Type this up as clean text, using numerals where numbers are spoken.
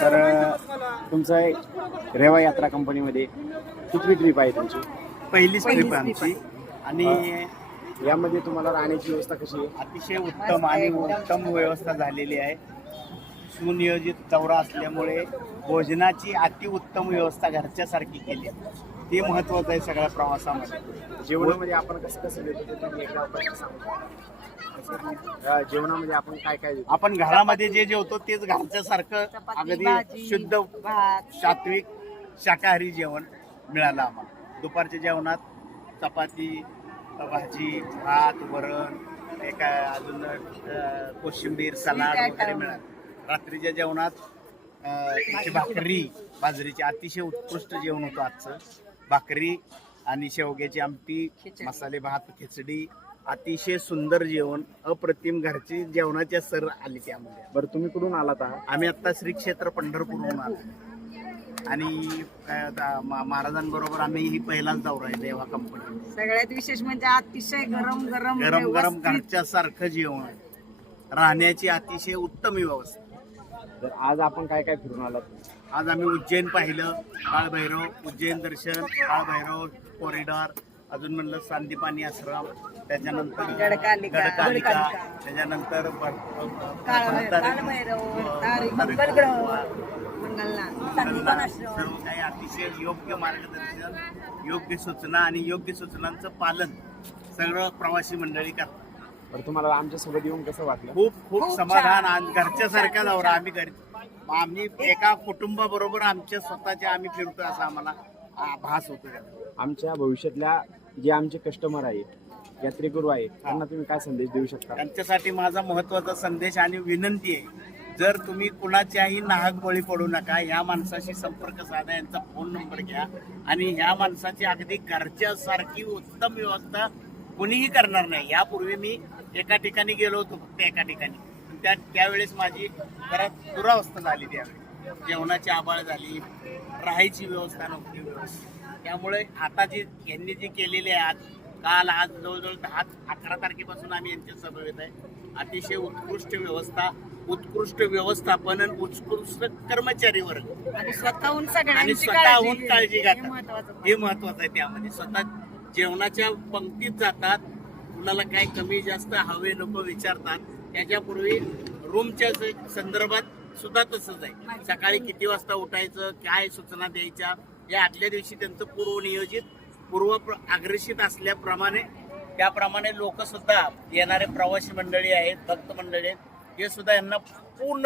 तर तुमचं रेवा यात्रा कंपनीमध्ये किती ट्रिप आहे तुमची? पहिलीच ट्रिप आमची आणि यामध्ये तुम्हाला राहण्याची व्यवस्था कशी आहे? अतिशय उत्तम आणि उत्तम व्यवस्था झालेली आहे. सुनियोजित दौरा असल्यामुळे भोजनाची अतिउत्तम व्यवस्था घरच्यासारखी केली आहे. ते महत्वाचं आहे सगळ्या प्रवासामध्ये. जेवणामध्ये आपण कसं कसं देतो ते तुम्ही एकदा आपण सांगा. जेवणामध्ये आपण काय काय देतो? आपण घरामध्ये जे जेवतो तेच घरच्यासारखं अगदी शुद्ध सात्विक शाकाहारी जेवण मिळालं आम्हाला. दुपारच्या जेवणात चपाती, भाजी, भात, वरण, एका अजून कोशिंबीर, सलाड वगैरे मिळालं. रात्रीच्या जेवणात भाकरी, बाजरीची अतिशय उत्कृष्ट जेवण होतं आजचं. भाकरी आणि शेवग्याची आमटी, मसाले भात, खिचडी, अतिशय सुंदर जेवण, अप्रतिम घरची जेवणाच्या सर आली त्यामध्ये. बरं, तुम्ही कुठून आलात आहात? आम्ही आता श्री क्षेत्र पंढरपूरहून आलो आणि महाराजांबरोबर आम्ही ही पहिलाच दौरा आहे देवा कंपनी. सगळ्यात विशेष म्हणजे अतिशय गरम गरम गरम गरम घरच्या सारखं जेवण आहे. राहण्याची अतिशय उत्तम व्यवस्था. तर आज आपण काय काय फिरून आलात? आज आम्ही उज्जैन पाहिलं, काळभैरव, उज्जैन दर्शन, काळभैरव कॉरिडॉर, अजून म्हणलं सांदीपानी आश्रम, त्याच्यानंतर गडकालिका, त्याच्यानंतर सर्व काही अतिशय योग्य मार्गदर्शन, योग्य सूचना आणि योग्य सूचनांचं पालन सगळं प्रवासी मंडळी करतात. बरं, तुम्हाला आमच्यासोबत येऊन कसं वाटलं? खूप खूप समाधान आणि घरच्यासारखा दौरा. आम्ही एका कुटुंबाबरोबर आमच्या स्वतःच्या आम्ही फिरतो असा आम्हाला भास होतो. आमच्या भविष्यातल्या जे आमचे कस्टमर आहेत, यात्रेकरू आहेत, त्यांना तुम्ही काय संदेश देऊ शकता? त्यांच्यासाठी माझा महत्त्वाचा संदेश आणि विनंती आहे, जर तुम्ही कुणाच्याही नाहक बळी पडू नका. ह्या माणसाशी संपर्क साधा, यांचा फोन नंबर घ्या आणि ह्या माणसाची अगदी घरच्यासारखी उत्तम व्यवस्था कुणीही करणार नाही. यापूर्वी मी एका ठिकाणी गेलो होतो, फक्त एका ठिकाणी. त्यावेळेस माझी जरा दुरावस्था झाली. त्यावेळी जेवणाची आबाळ झाली, राहायची व्यवस्था नव्हती व्यवस्था. त्यामुळे आता जी यांनी जी केलेली आहे, आज जवळजवळ 10-11 तारखेपासून आम्ही यांच्या समवेत आहे. अतिशय उत्कृष्ट व्यवस्था, उत्कृष्ट व्यवस्थापन, उत्कृष्ट कर्मचारी वर्ग आणि स्वतःहून काळजी घेतात. हे महत्वाचं आहे. त्यामध्ये स्वतः जेवणाच्या पंक्तीत जातात, कुणाला काय कमी जास्त हवे नको विचारतात. त्याच्यापूर्वी रूमच्या संदर्भात सुद्धा तसंच आहे. सकाळी किती वाजता उठायचं, काय सूचना द्यायच्या, या आदल्या दिवशी त्यांचं पूर्व अग्रेषित असल्याप्रमाणे त्याप्रमाणे लोक सुद्धा, येणारे प्रवासी मंडळी आहेत, भक्त मंडळी आहेत, हे सुद्धा यांना पूर्ण